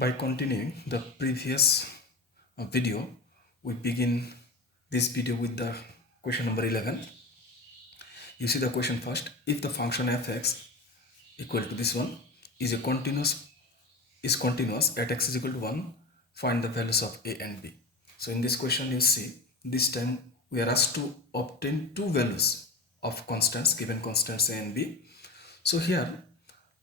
By continuing the previous video, we begin this video with the question number 11. You see the question first. If the function fx equal to this one is continuous at x is equal to 1, find the values of a and b. So in this question you see this time we are asked to obtain two values of constants, given constants a and b. So here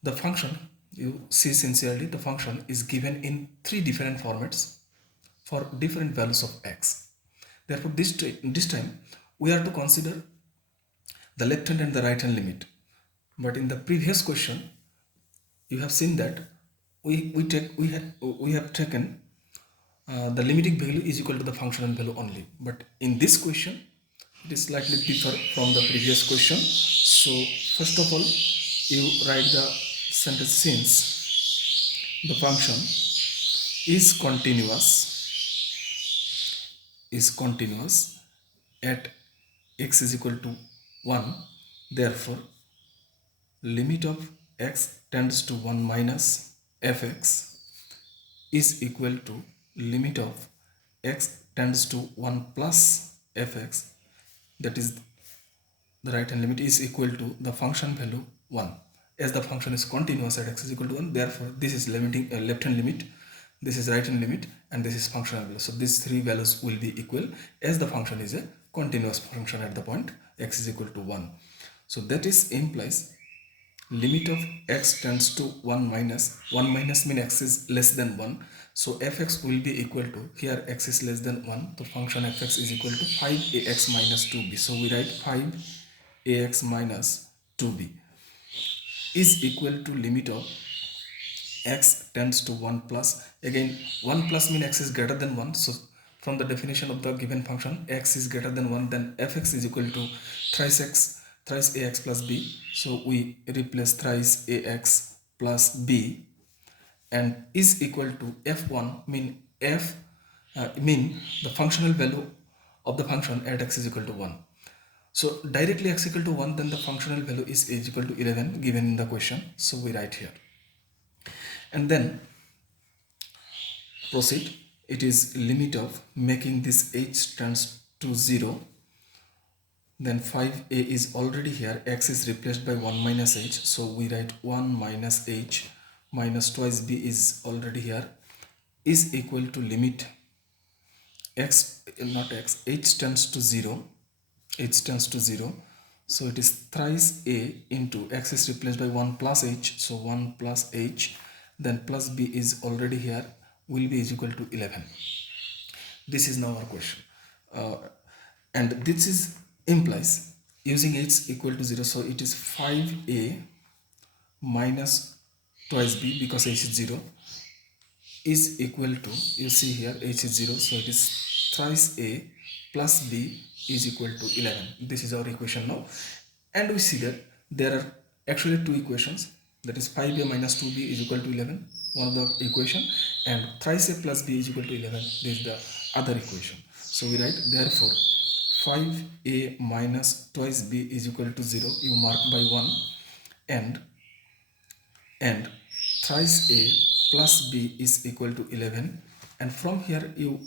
the function, you see sincerely, the function is given in three different formats for different values of x. Therefore this time we are to consider the left hand and the right hand limit. But in the previous question you have seen that we have taken the limiting value is equal to the functional value only. But in this question it is slightly different from the previous question. So first of all you write the sentence: since the function is continuous at x is equal to 1, therefore limit of x tends to 1 minus fx is equal to limit of x tends to 1 plus fx, that is the right hand limit, is equal to the function value 1. As the function is continuous at x is equal to 1, therefore this is limiting left hand limit, this is right hand limit, and this is functional value. So these three values will be equal as the function is a continuous function at the point x is equal to 1. So that is implies limit of x tends to 1 minus mean x is less than 1. So fx will be equal to, here x is less than 1, the function fx is equal to 5ax minus 2b. So we write 5ax minus 2b is equal to limit of x tends to 1 plus, again 1 plus mean x is greater than 1. So from the definition of the given function, x is greater than 1, then fx is equal to thrice ax plus b. So we replace thrice ax plus b, and is equal to f1 mean the functional value of the function at x is equal to 1. So directly x equal to 1, then the functional value is equal to 11 given in the question. So we write here and then proceed. It is limit of making this h tends to 0, then 5a is already here, x is replaced by 1 minus h, so we write 1 minus h minus twice b is already here, is equal to limit x, not x, h tends to 0, so it is thrice a into x is replaced by 1 plus h, so 1 plus h, then plus b is already here, will be is equal to 11. This is now our question, and this is implies using h equal to 0, so it is 5a minus twice b, because h is 0, is equal to, you see here h is 0, so it is thrice a plus b is equal to 11. This is our equation now, and we see that there are actually two equations, that is 5a minus 2b is equal to 11, one of the equation, and thrice a plus b is equal to 11, this is the other equation. So we write therefore 5a minus twice b is equal to 0, you mark by 1, and thrice a plus b is equal to 11, and from here you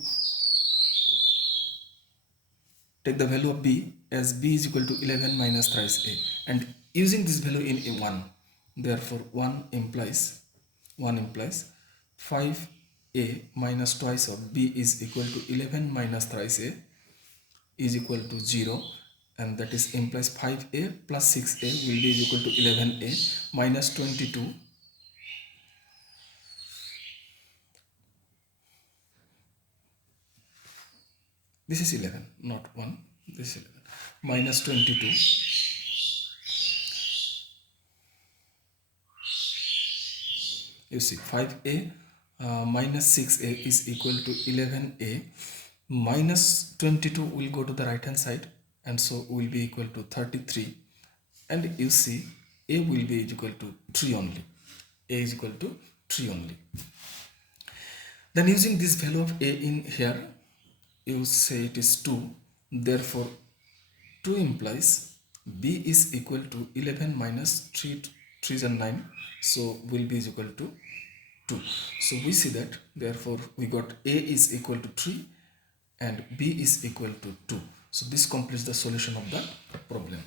take the value of b as b is equal to 11 minus thrice a, and using this value in 1, therefore 1 implies 5a minus twice of b is equal to 11 minus thrice a is equal to 0, and that is implies 5a plus 6a will be equal to 11a minus 22 this is 11, not 1, this is 11, minus 22 you see 5a minus 6a is equal to 11a, minus 22 will go to the right hand side, and so will be equal to 33, and you see a will be equal to 3 only, a is equal to 3 only. Then using this value of a in here, you say it is 2, therefore 2 implies b is equal to 11 minus 3 is 9, so will be is equal to 2. So we see that therefore we got A is equal to 3 and B is equal to 2. So this completes the solution of the problem.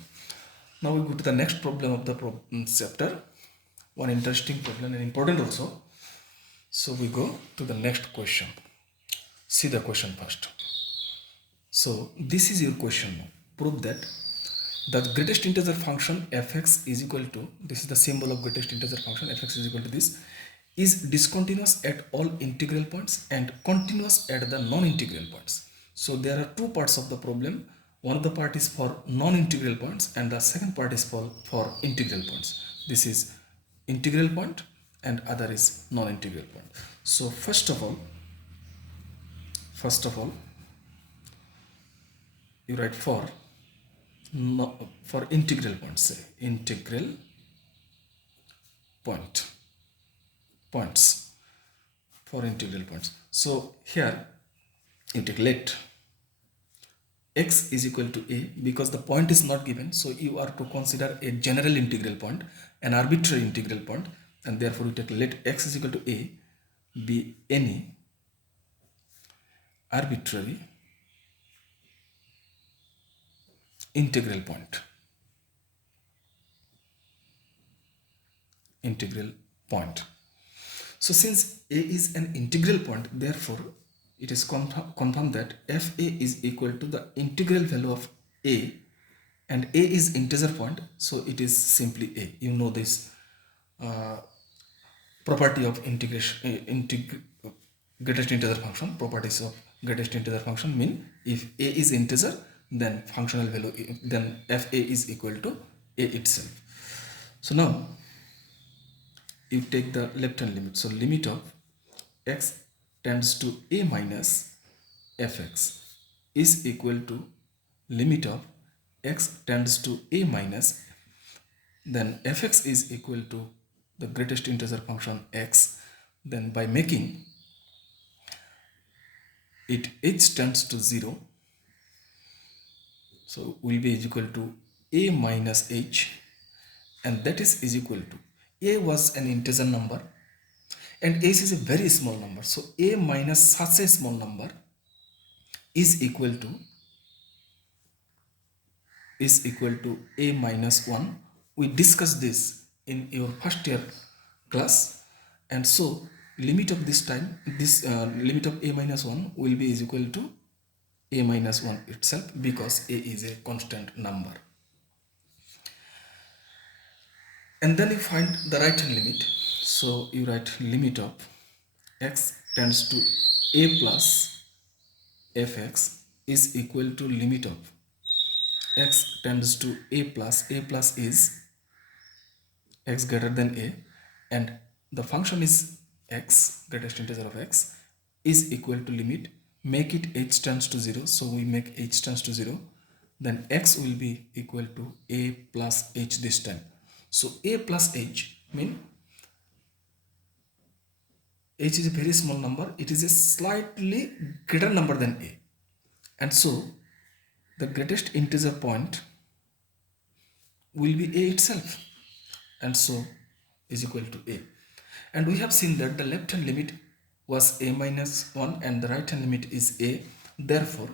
Now we go to the next problem of the chapter. One interesting problem and important also. So we go to the next question. See the question first. So this is your question now. Prove that the greatest integer function fx is equal to, this is the symbol of greatest integer function, fx is equal to this, is discontinuous at all integral points and continuous at the non-integral points. So there are two parts of the problem. One of the part is for non-integral points and the second part is for integral points. This is integral point and other is non-integral point. So first of all, you write for integral points, say integral points for integral points. So here you take let x is equal to a, because the point is not given, so you are to consider a general integral point, an arbitrary integral point, and therefore you take let x is equal to a be any arbitrary integral point. So since a is an integral point, therefore it is confirmed that fa is equal to the integral value of a, and a is integer point, so it is simply a. You know this property of greatest integer function. Properties of greatest integer function mean if a is integer, then functional value, then fa is equal to a itself. So now you take the left hand limit. So limit of x tends to a minus fx is equal to limit of x tends to a minus, then fx is equal to the greatest integer function x, then by making it h tends to 0, so will be equal to a minus h, and that is equal to, a was an integer number and h is a very small number, so a minus such a small number is equal to a minus 1. We discussed this in your first year class, and so limit of this time, this limit of a minus 1 will be equal to a minus 1 itself, because a is a constant number. And then you find the right hand limit. So you write limit of x tends to a plus fx is equal to limit of x tends to a plus is x greater than a, and the function is x, greatest integer of x, is equal to limit, make it h tends to 0, so we make h tends to 0, then x will be equal to a plus h this time. So a plus h mean h is a very small number, it is a slightly greater number than a, and so the greatest integer point will be a itself, and so is equal to a. And we have seen that the left hand limit was a minus 1 and the right hand limit is a. Therefore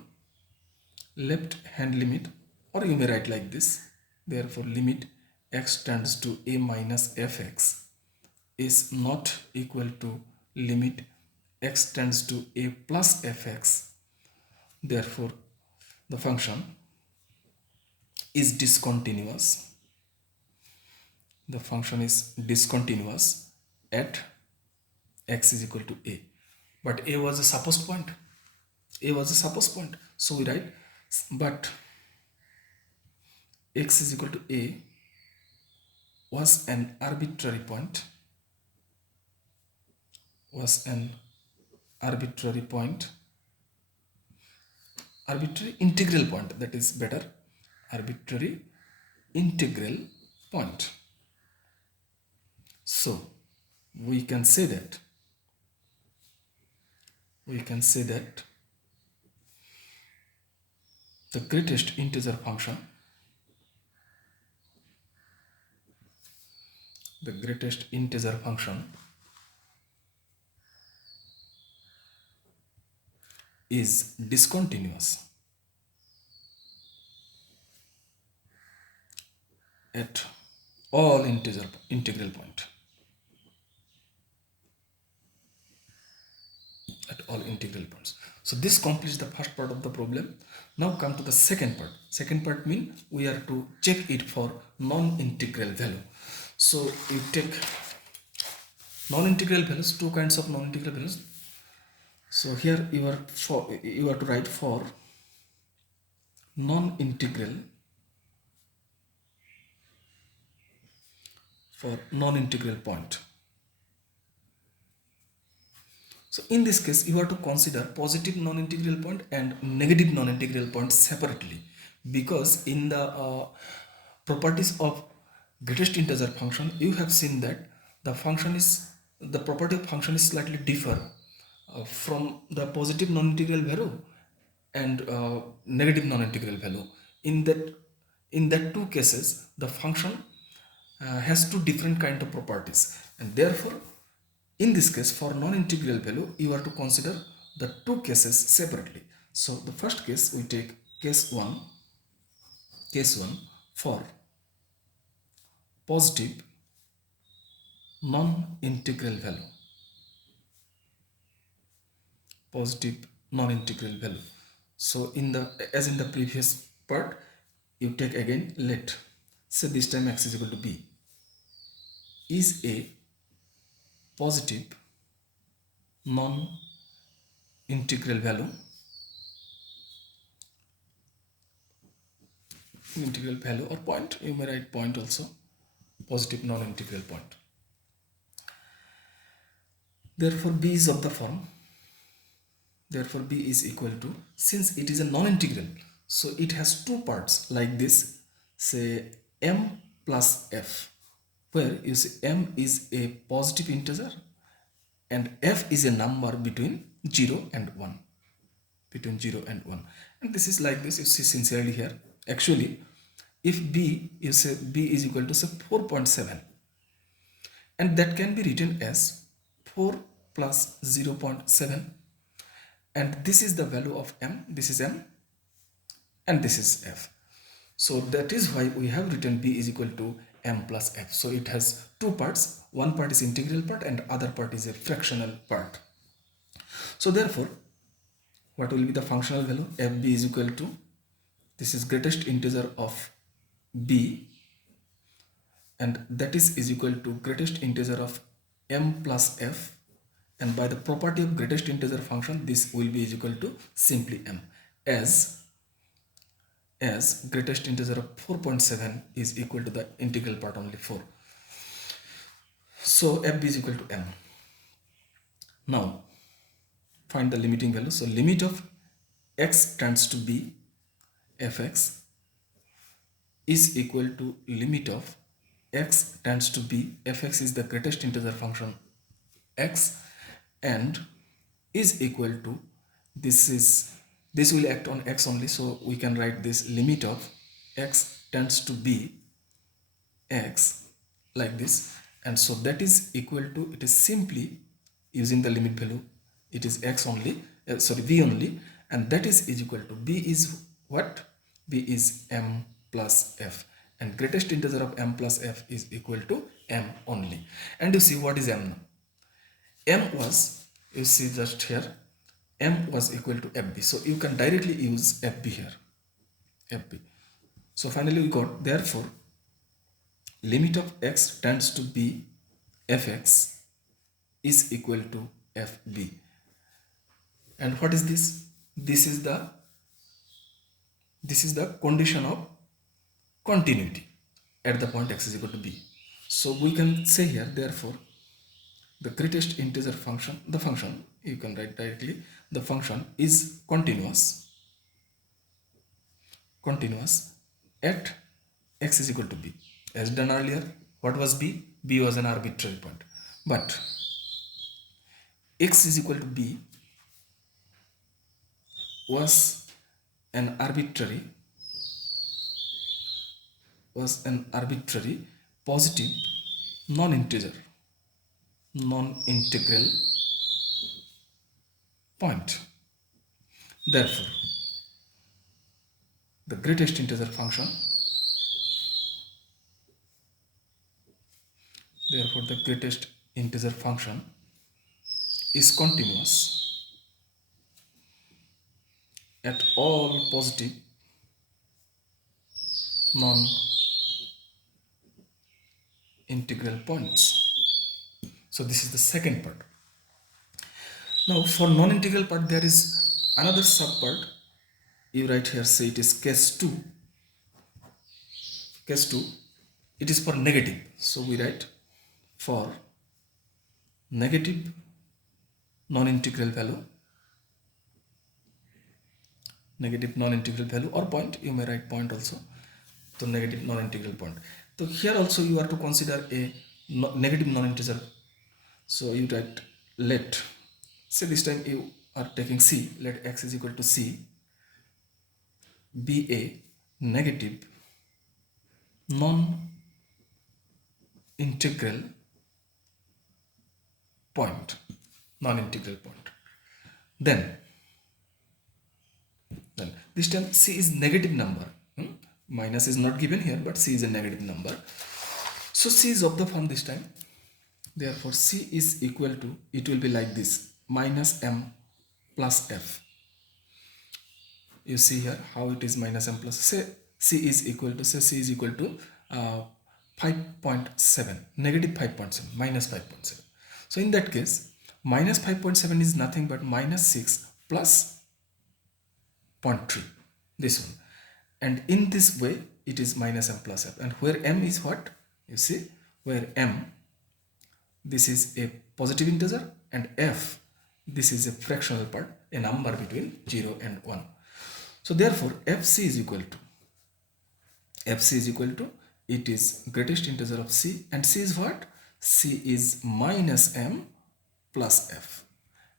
left hand limit, or you may write like this, therefore limit x tends to a minus fx is not equal to limit x tends to a plus fx. Therefore the function is discontinuous. The function is discontinuous at x is equal to a. But a was a supposed point. A was a supposed point. So we write, but x is equal to a was an arbitrary point. Arbitrary integral point, that is better. Arbitrary integral point. So we can say that the greatest integer function is discontinuous at all integral point. At all integral points. So this completes the first part of the problem. Now come to the second part. Second part means we are to check it for non-integral value. So you take non-integral values, two kinds of non-integral values. So here you are to write for non-integral point. So in this case, you have to consider positive non-integral point and negative non-integral point separately, because in the properties of greatest integer function, you have seen that the property of function is slightly differ from the positive non-integral value and negative non-integral value. In that two cases, the function has two different kind of properties, and therefore in this case, for non-integral value, you are to consider the two cases separately. So the first case, we take case 1 for positive non-integral value. Positive non-integral value. So as in the previous part, you take again, let say this time x is equal to b is a positive non-integral value. Integral value or point, you may write point also, positive non-integral point. Therefore b is of the form, therefore b is equal to, since it is a non-integral, so it has two parts like this, say m plus f, where you see m is a positive integer and f is a number between 0 and 1, and this is like this. You see sincerely here, actually if b, you say b is equal to say 4.7, and that can be written as 4 plus 0.7, and this is the value of m, this is m and this is f. So that is why we have written b is equal to m plus f. So it has two parts, one part is integral part and other part is a fractional part. So therefore what will be the functional value? Fb is equal to, this is greatest integer of b, and that is equal to greatest integer of m plus f, and by the property of greatest integer function, this will be equal to simply m, as greatest integer of 4.7 is equal to the integral part only 4. So fb is equal to m. Now find the limiting value. So limit of x tends to b fx is equal to limit of x tends to b, fx is the greatest integer function x, and is equal to, this will act on x only, so we can write this limit of x tends to b x like this, and so that is equal to, it is simply using the limit value, it is x only, v only, and that is equal to, b is what? B is m plus f, and greatest integer of m plus f is equal to m only. And you see what is m now? M was, you see just here, m was equal to fb, so you can directly use fb here, fb. So finally we got, therefore limit of x tends to b fx is equal to fb. And what is this? This is the condition of continuity at the point x is equal to b. So we can say here, therefore the greatest integer function, the function, you can write directly, the function is continuous at x is equal to b. As done earlier, what was b? B was an arbitrary point, but x is equal to b was an arbitrary positive non-integral point. Therefore, the greatest integer function, therefore the greatest integer function is continuous at all positive non-integral points. So this is the second part. Now for non-integral part there is another subpart. You write here, say it is case 2. Case 2, it is for negative. So we write for negative non-integral value, negative non-integral value or point, you may write point also. So negative non-integral point. So here also you are to consider a negative non-integer. So you write, let, say this time you are taking c, let x is equal to c be a negative non-integral point, non-integral point. Then this time c is negative number. Minus is not given here, but c is a negative number. So c is of the form this time. Therefore c is equal to, it will be like this, minus m plus f. You see here how it is minus m plus, say c is equal to, 5.7, negative 5.7, minus 5.7. So in that case, minus 5.7 is nothing but minus 6 plus 0.3, this one. And in this way, it is minus m plus f. And where m is what? You see, where m, this is a positive integer, and f, this is a fractional part, a number between 0 and 1. So therefore, fc is equal to, it is greatest integer of c, and c is what? C is minus m plus f.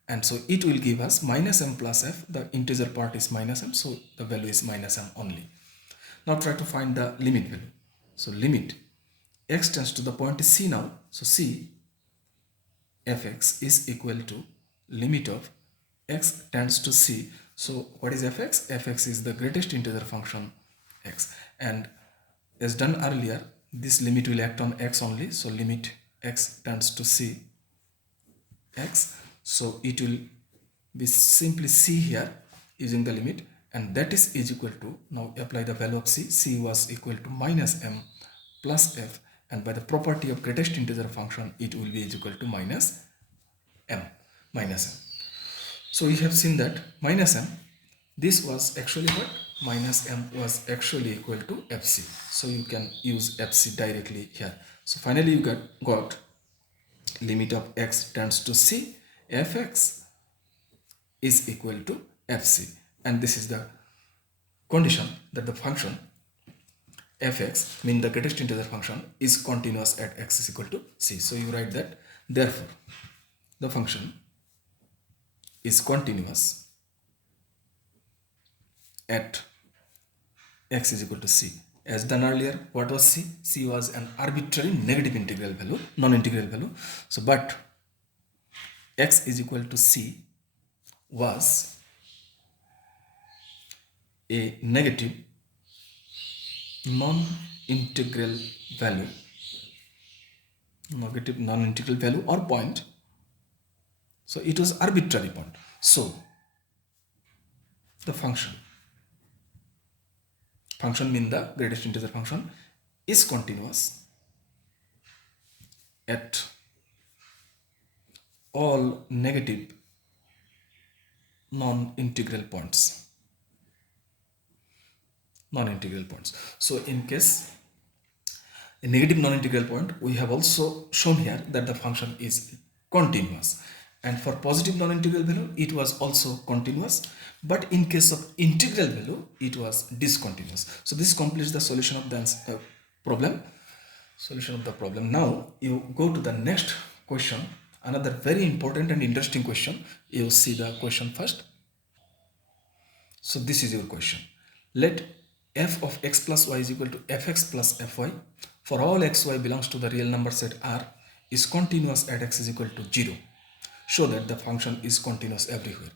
And so it will give us minus m plus f, the integer part is minus m, so the value is minus m only. Now try to find the limit value. So limit x tends to the point is c now, so c fx is equal to limit of x tends to c. So what is fx? Fx is the greatest integer function x, and as done earlier, this limit will act on x only, so limit x tends to c x, so it will be simply c here using the limit, and that is equal to, now apply the value of c was equal to minus m plus f, and by the property of greatest integer function it will be equal to minus m. So we have seen that minus m, this was actually what? Minus m was actually equal to fc. So you can use fc directly here. So finally you got limit of x tends to c, fx is equal to fc. And this is the condition that the function fx, mean the greatest integer function, is continuous at x is equal to c. So you write that, therefore the function is continuous at x is equal to c. As done earlier, what was c? C was an arbitrary negative integral value, non-integral value. So but x is equal to c was a negative non-integral value, or point. So it was arbitrary point. So the function mean the greatest integer function is continuous at all negative non-integral points. So in case a negative non-integral point, we have also shown here that the function is continuous, and for positive non-integral value it was also continuous, but in case of integral value it was discontinuous. So this completes the solution of the problem. Now you go to the next question, another very important and interesting question. You see the question first. So this is your question. Let f of x plus y is equal to fx plus fy for all xy belongs to the real number set R is continuous at x is equal to 0. Show that the function is continuous everywhere.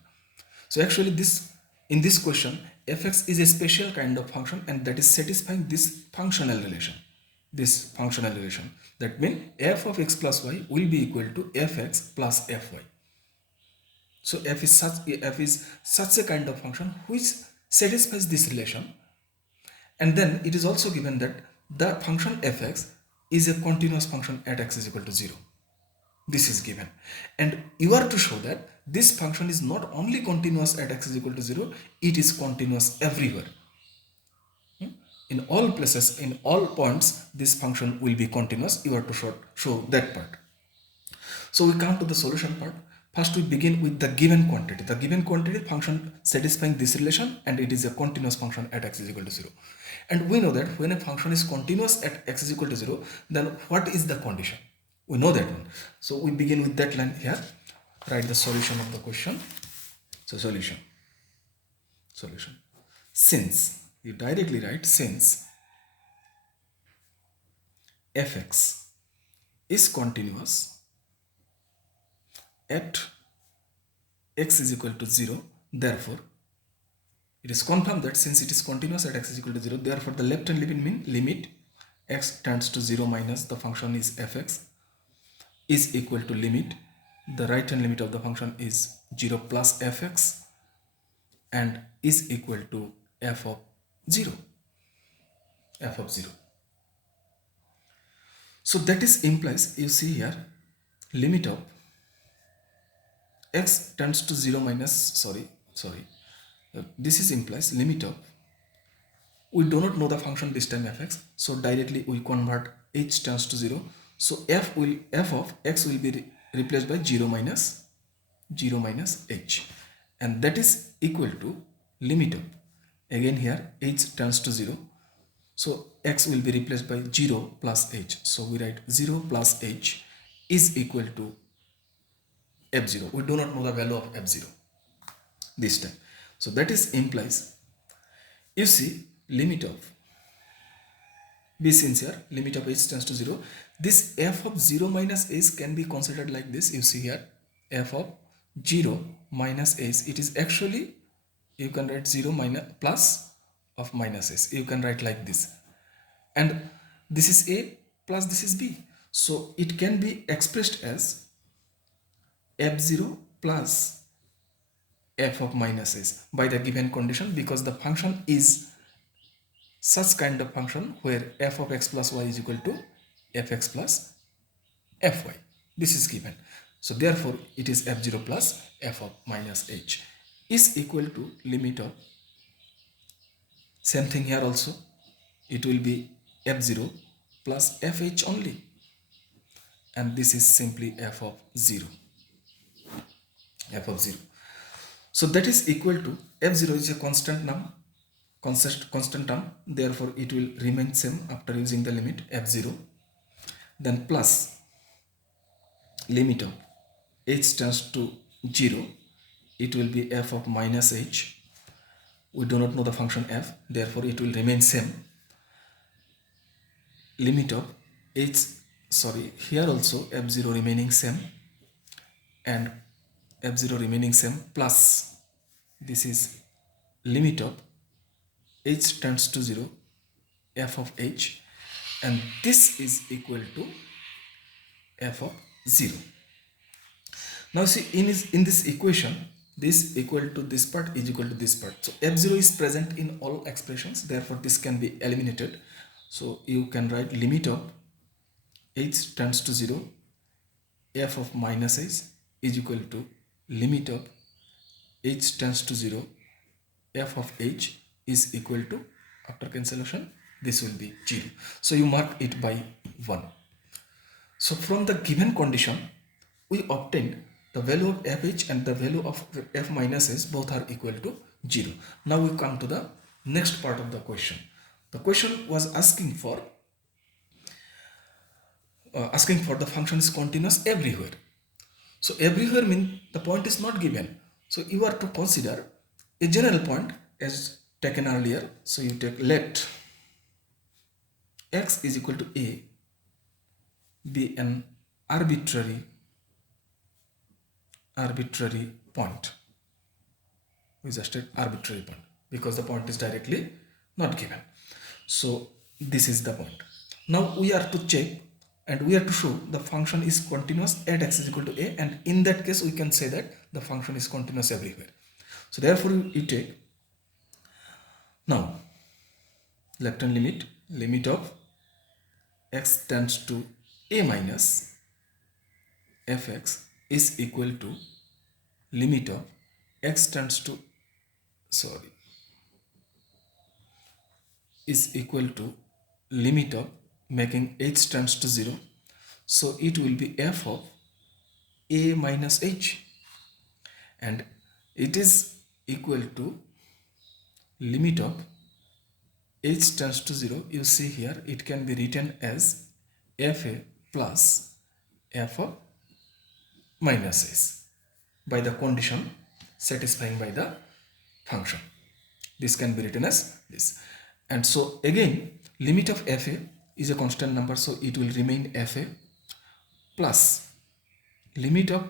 So actually this In this question, fx is a special kind of function and that is satisfying this functional relation. This functional relation. That means f of x plus y will be equal to fx plus fy. So f is such a kind of function which satisfies this relation, and then it is also given that the function fx is a continuous function at x is equal to 0. This is given, and you are to show that this function is not only continuous at x is equal to 0, it is continuous everywhere. In all places, in all points, this function will be continuous. You are to show that part. So we come to the solution part. First we begin with the given quantity. The given quantity function satisfying this relation, and it is a continuous function at x is equal to 0. And we know that when a function is continuous at x is equal to 0, then what is the condition? We know that one. So we begin with that line here. Write the solution of the question. So solution. Since, you directly write since fx is continuous at x is equal to 0, therefore it is confirmed that since it is continuous at x is equal to 0, therefore the left hand limit x tends to 0 minus the function is fx is equal to limit, the right hand limit of the function is 0 plus fx and is equal to f of 0. So that is implies, you see here, limit of x tends to 0 minus, this is implies limit of, we do not know the function this time fx, so directly we convert h tends to 0, so f of x will be replaced by 0 minus h, and that is equal to limit of, again here h tends to 0, so x will be replaced by 0 plus h, so we write 0 plus h is equal to f0. We do not know the value of f0 this time, so that is implies, you see, limit of, be sincere, limit of h tends to 0, this f of 0 minus h can be considered like this. You see here, f of 0 minus h, it is actually, you can write 0 minus plus of minus h, you can write like this, and this is a plus this is b, so it can be expressed as f0 plus f of minus h by the given condition, because the function is such kind of function where f of x plus y is equal to fx plus fy. This is given. So therefore it is f0 plus f of minus h is equal to limit of, same thing here also, it will be f0 plus fh only, and this is simply f of 0. So that is equal to, f0 is a constant term, therefore it will remain same after using the limit f0, then plus limit of h tends to 0, it will be f of minus h, we do not know the function f, therefore it will remain same, limit of h, here also f0 remaining same and f0 remaining same, plus this is limit of h tends to 0, f of h, and this is equal to f of 0. Now see, in this equation, this equal to this part is equal to this part, so f0 is present in all expressions, therefore this can be eliminated, so you can write limit of h tends to 0, f of minus h is equal to limit of h tends to 0, f of h is equal to, after cancellation this will be 0, so you mark it by 1. So from the given condition we obtained the value of fh and the value of f minus h both are equal to 0. Now we come to the next part of the question. The question was asking for the function is continuous everywhere. So everywhere means the point is not given, so you are to consider a general point as taken earlier. So you take, let x is equal to a be an arbitrary point we just take arbitrary point because the point is directly not given. So this is the point. Now we are to check and we are to show the function is continuous at x is equal to a, and in that case we can say that the function is continuous everywhere. So therefore we take now left hand limit of x tends to a minus fx is equal to limit of x tends to is equal to limit of making h tends to 0. So it will be f of a minus h, and it is equal to limit of h tends to 0. You see here it can be written as fa plus f of minus h by the condition satisfying by the function. This can be written as this. And so again limit of fa is a constant number, so it will remain fa plus limit of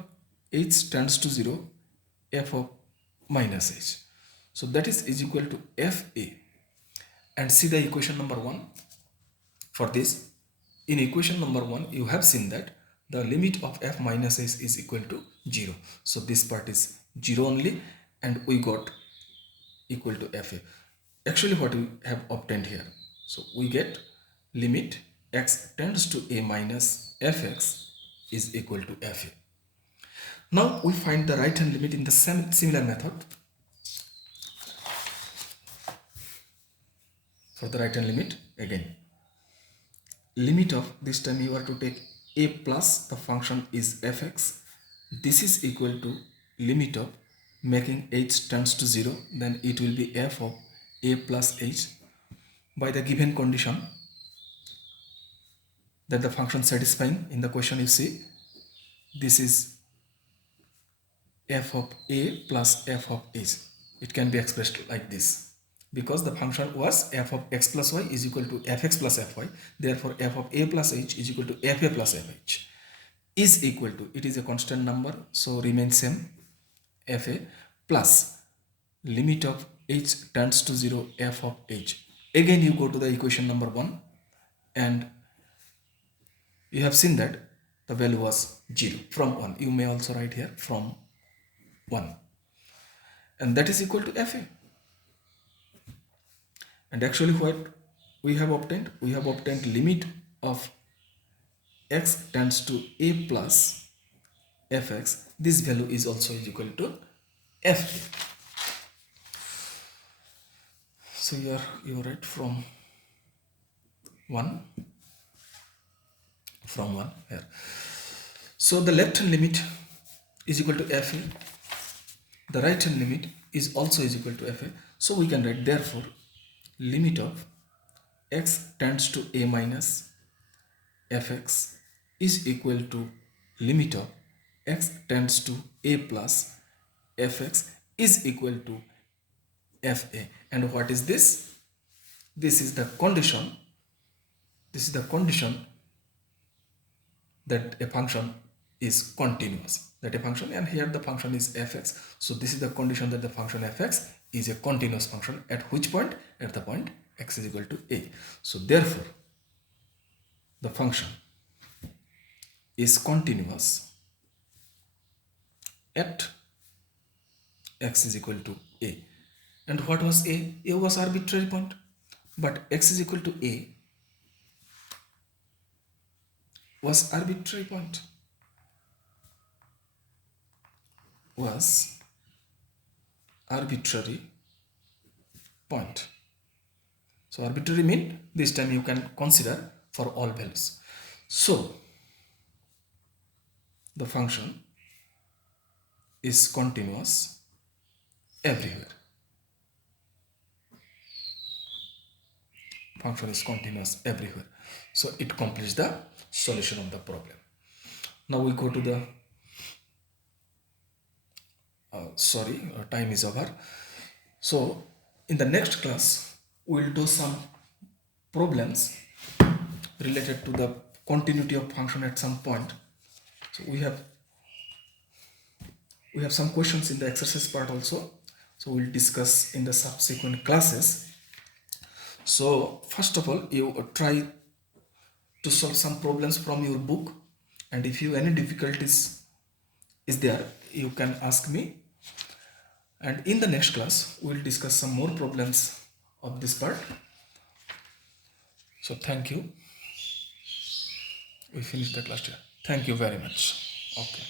h tends to 0 f of minus h. So that is equal to fa. And see the equation number 1 for this. In equation number 1 you have seen that the limit of f minus h is equal to 0. So this part is 0 only, and we got equal to fa. Actually what we have obtained here, so we get limit x tends to a minus fx is equal to fa. Now we find the right hand limit in the similar method. For the right hand limit, again limit of, this time you are to take a plus the function is fx, this is equal to limit of making h tends to 0, then it will be f of a plus h by the given condition that the function satisfying in the question. You see this is f of a plus f of h. It can be expressed like this because the function was f of x plus y is equal to fx plus fy, therefore f of a plus h is equal to fa plus fh is equal to, it is a constant number so remains same, fa plus limit of h tends to 0 f of h. Again you go to the equation number 1 and you have seen that the value was 0 from 1. You may also write here from 1, and that is equal to fa. And actually what we have obtained? We have obtained limit of x tends to a plus fx. This value is also equal to fa. So you write from 1 here. So the left hand limit is equal to fa. The right hand limit is also equal to fa. So we can write therefore limit of x tends to a minus fx is equal to limit of x tends to a plus fx is equal to fa. And what is this? This is the condition. This is the condition that a function is continuous, that a function, and here the function is fx. So this is the condition that the function fx is a continuous function at which point? At the point x is equal to a. So therefore the function is continuous at x is equal to a. And what was a? A was arbitrary point, but x is equal to a was arbitrary point, was arbitrary point. So arbitrary mean this time you can consider for all values. So the function is continuous everywhere. Function is continuous everywhere. So it completes the solution of the problem. Now we go to the time is over. So in the next class we will do some problems related to the continuity of function at some point. So we have some questions in the exercise part also. So we'll discuss in the subsequent classes. So first of all, you try to solve some problems from your book, and if you any difficulties is there, you can ask me. And in the next class, we'll discuss some more problems of this part. So thank you. We finished the class here. Thank you very much. Okay.